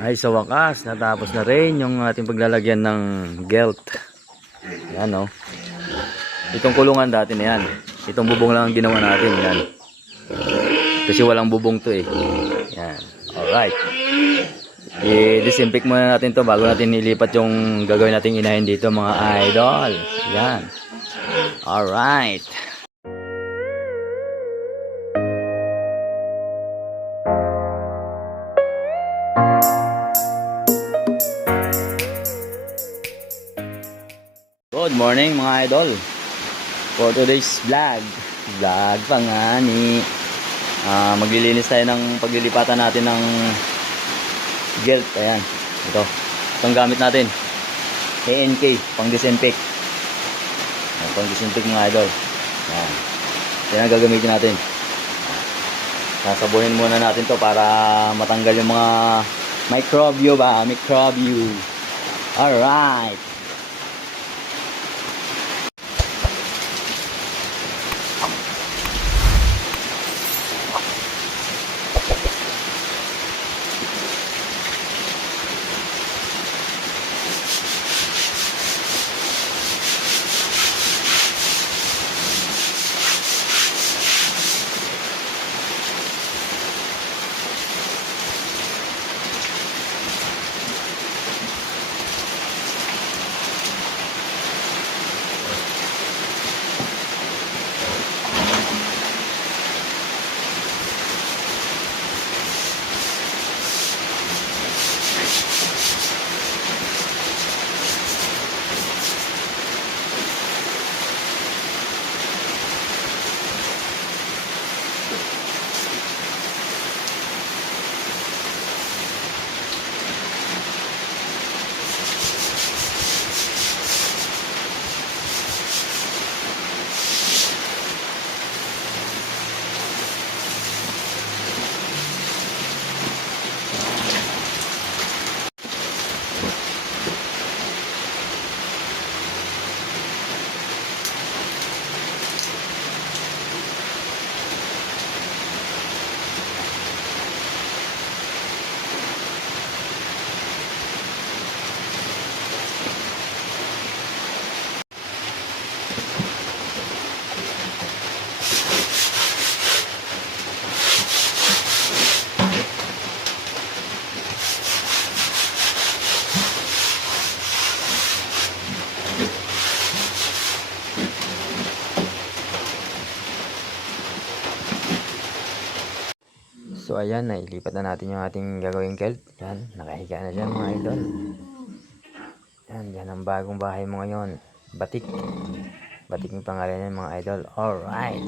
Ay, sa wakas, natapos na rin yung ating paglalagyan ng gelt. Yan, oh. Itong kulungan dati na yan. Itong bubong lang ang ginawa natin, yan. Kasi walang bubong to eh. Yan. Alright. I-disinfect muna natin to bago natin ilipat yung gagawin nating inahin dito mga idol. Yan. Alright. Good morning mga idol. For today's vlog, vlog pa nga ni ah, maglilinis tayo ng paglilipatan natin ng gelt. Ayan, ito. Itong gamit natin. ANK, pang disinfect. Ayan, pang disinfect mga idol. Ayan. Yan ang gagamitin natin. Sasabunin muna natin to para matanggal yung mga microbio ba? Microbio. Alright. So ayan, nailipat na natin yung ating gagawing gelt. Yan, nakahiga na dyan mga idol. Yan, yan ang bagong bahay mo ngayon. Batik. Batik yung pangalan yan mga idol. Alright.